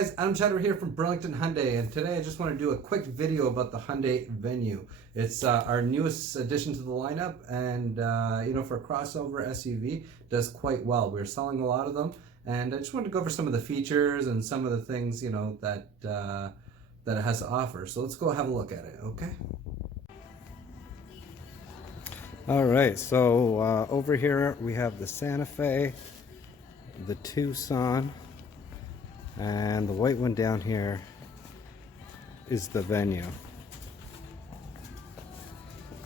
guys, Adam Chatter here from Burlington Hyundai, and today I just want to do a quick video about the Hyundai Venue. It's our newest addition to the lineup, and for a crossover SUV, does quite well. We're selling a lot of them, and I just wanted to go over some of the features and some of the things that that it has to offer. So let's go have a look at it, okay? All right, so over here we have the Santa Fe, the Tucson, and the white one down here is the Venue.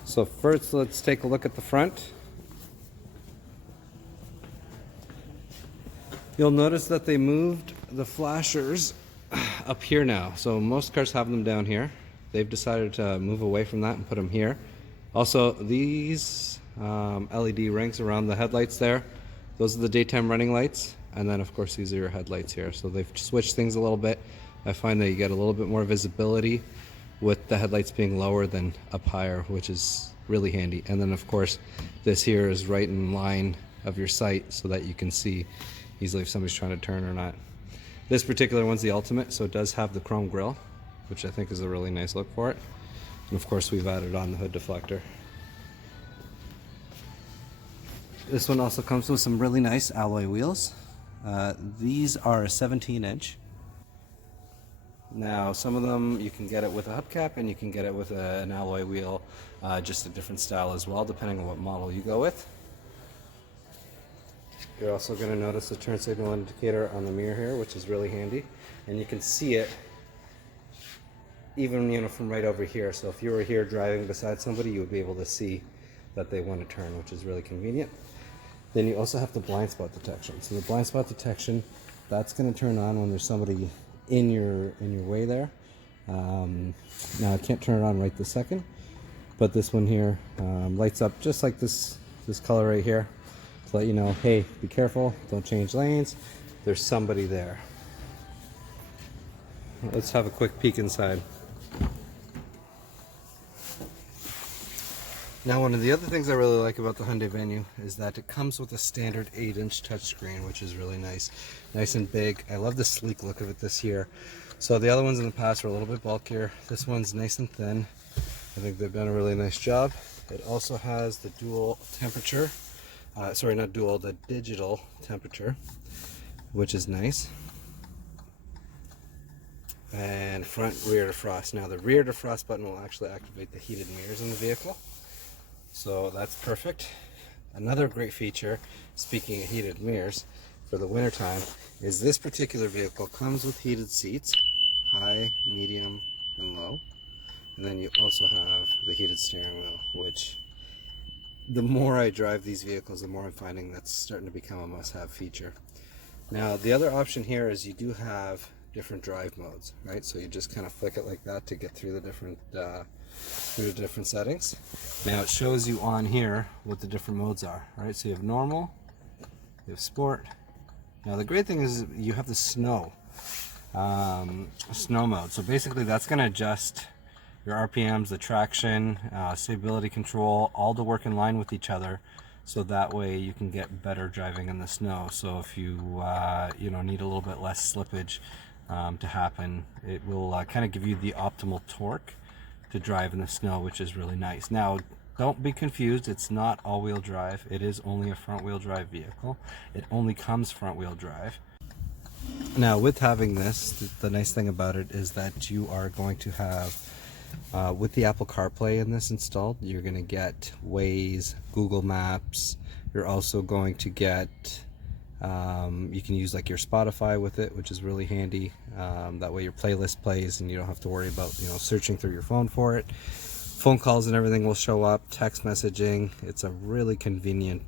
So first, let's take a look at the front. You'll notice that they moved the flashers up here now. So most cars have them down here. They've decided to move away from that and put them here. Also, these LED rings around the headlights there, those are the daytime running lights. And then of course these are your headlights here. So they've switched things a little bit. I find that you get a little bit more visibility with the headlights being lower than up higher, which is really handy. And then of course this here is right in line of your sight so that you can see easily if somebody's trying to turn or not. This particular one's the Ultimate, so it does have the chrome grille, which I think is a really nice look for it. And of course we've added on the hood deflector. This one also comes with some really nice alloy wheels. These are a 17-inch. Now some of them you can get it with a hubcap and you can get it with an alloy wheel, just a different style as well depending on what model you go with. You're also going to notice the turn signal indicator on the mirror here, which is really handy, and you can see it even from right over here. So if you were here driving beside somebody, you would be able to see that they want to turn, which is really convenient. Then you also have the blind spot detection. So the blind spot detection, that's going to turn on when there's somebody in your way there. Now I can't turn it on right this second, but this one here lights up just like this color right here to let you know, hey, be careful, don't change lanes, there's somebody there. Let's have a quick peek inside. Now, one of the other things I really like about the Hyundai Venue is that it comes with a standard 8-inch touchscreen, which is really nice. Nice and big. I love the sleek look of it this year. So the other ones in the past were a little bit bulkier. This one's nice and thin. I think they've done a really nice job. It also has the dual temperature. Sorry, not dual, the digital temperature, which is nice. And front rear defrost. Now the rear defrost button will actually activate the heated mirrors in the vehicle. So that's perfect. Another great feature, speaking of heated mirrors, for the winter time, is this particular vehicle comes with heated seats, high, medium, and low. And then you also have the heated steering wheel, which the more I drive these vehicles, the more I'm finding that's starting to become a must-have feature. Now, the other option here is you do have different drive modes, right? So you just kind of flick it like that to get through the different settings. Now it shows you on here what the different modes are, right? So you have normal, you have sport. Now the great thing is you have the snow mode. So basically that's going to adjust your RPMs, the traction, stability control, all to work in line with each other. So that way you can get better driving in the snow. So if you need a little bit less slippage to happen, it will kind of give you the optimal torque to drive in the snow, which is really nice. Now don't be confused, it's not all-wheel drive. It is only a front-wheel drive vehicle. It only comes front-wheel drive. Now with having this, the nice thing about it is that you are going to have with the Apple CarPlay in this installed, you're going to get Waze, Google Maps. You're also going to get you can use like your Spotify with it, which is really handy. That way your playlist plays and you don't have to worry about searching through your phone for it. Phone calls and everything will show up, text messaging. It's a really convenient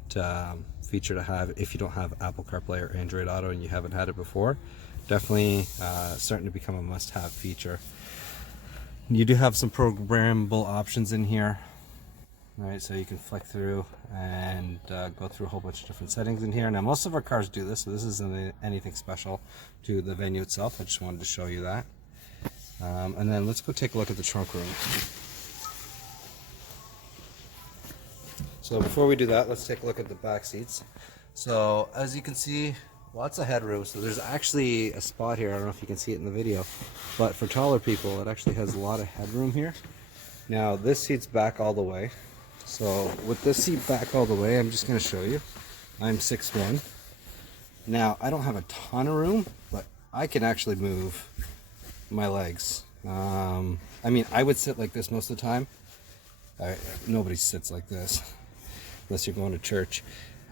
feature to have if you don't have Apple CarPlay or Android Auto and you haven't had it before. Definitely starting to become a must-have feature. You do have some programmable options in here. Right, so you can flick through and go through a whole bunch of different settings in here. Now most of our cars do this, so this isn't anything special to the Venue itself. I just wanted to show you that. And then let's go take a look at the trunk room. So before we do that, let's take a look at the back seats. So as you can see, lots of headroom. So there's actually a spot here, I don't know if you can see it in the video, but for taller people it actually has a lot of headroom here. Now this seat's back all the way, so with this seat back all the way, I'm just going to show you. I'm 6'1". Now I don't have a ton of room, but I can actually move my legs. I mean, I would sit like this most of the time. Nobody sits like this unless you're going to church.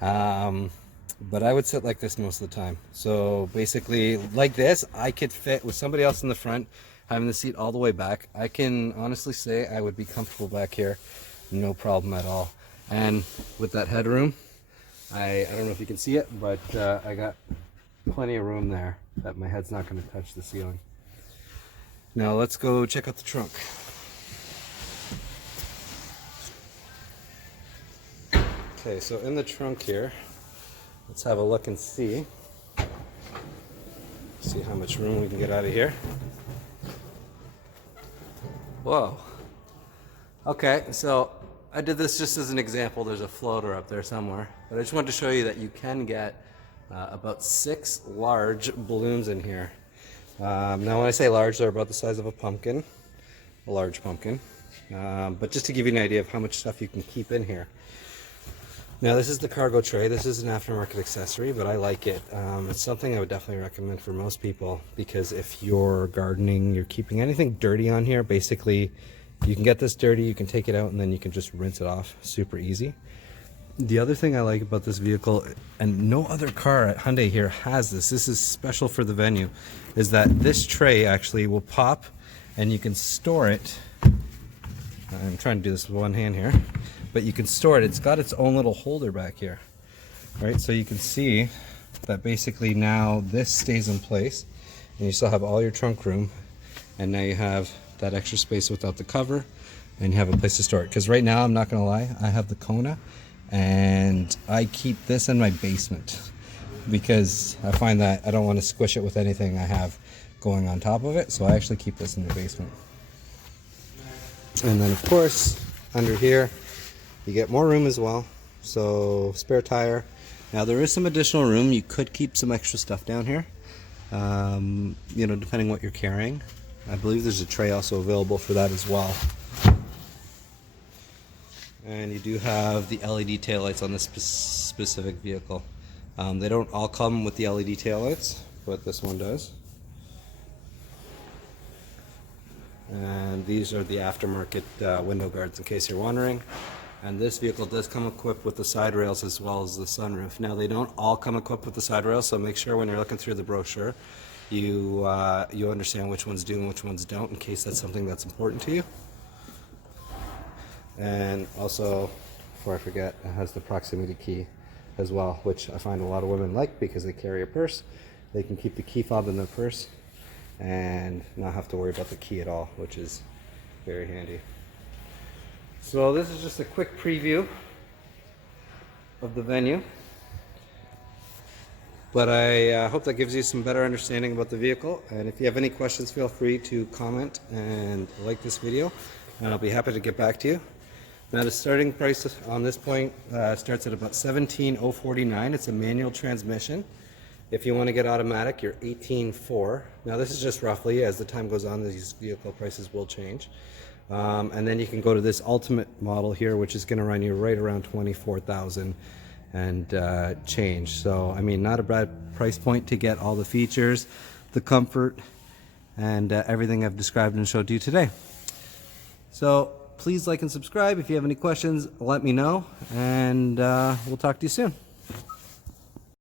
But I would sit like this most of the time. So basically like this, I could fit with somebody else in the front, having the seat all the way back. I can honestly say I would be comfortable back here, no problem at all. And with that headroom, I don't know if you can see it, but I got plenty of room there that my head's not going to touch the ceiling. Now let's go check out the trunk. Okay, so in the trunk here, let's have a look and see how much room we can get out of here. Whoa. Okay, so I did this just as an example. There's a floater up there somewhere, but I just wanted to show you that you can get about 6 large balloons in here. Now when I say large, they're about the size of a pumpkin, a large pumpkin. But just to give you an idea of how much stuff you can keep in here. Now this is the cargo tray. This is an aftermarket accessory, but I like it. It's something I would definitely recommend for most people, because if you're gardening, you're keeping anything dirty on here, basically you can get this dirty, you can take it out, and then you can just rinse it off super easy. The other thing I like about this vehicle, and no other car at Hyundai here has this is special for the Venue, is that this tray actually will pop and you can store it. I'm trying to do this with one hand here, but you can store it. It's got its own little holder back here, right? So you can see that basically now this stays in place and you still have all your trunk room, and now you have that extra space without the cover, and you have a place to store it. Because right now, I'm not gonna lie, I have the Kona and I keep this in my basement because I find that I don't want to squish it with anything I have going on top of it, so I actually keep this in the basement. And then of course under here you get more room as well, so spare tire. Now there is some additional room. You could keep some extra stuff down here, you know, depending what you're carrying. I believe there's a tray also available for that as well. And you do have the LED taillights on this specific vehicle. They don't all come with the LED taillights, but this one does. And these are the aftermarket window guards, in case you're wondering. And this vehicle does come equipped with the side rails as well as the sunroof. Now they don't all come equipped with the side rails, so make sure when you're looking through the brochure you understand which ones do and which ones don't, in case that's something that's important to you. And also, before I forget, it has the proximity key as well, which I find a lot of women like because they carry a purse. They can keep the key fob in their purse and not have to worry about the key at all, which is very handy. So this is just a quick preview of the Venue, but I hope that gives you some better understanding about the vehicle. And if you have any questions, feel free to comment and like this video, and I'll be happy to get back to you. Now the starting price on this point starts at about $17,049. It's a manual transmission. If you want to get automatic, you're $18,400. Now this is just roughly. As the time goes on, these vehicle prices will change. And then you can go to this ultimate model here, which is going to run you right around $24,000 and change. So I mean, not a bad price point to get all the features, the comfort, and everything I've described and showed you today. So please like and subscribe. If you have any questions, let me know, and we'll talk to you soon.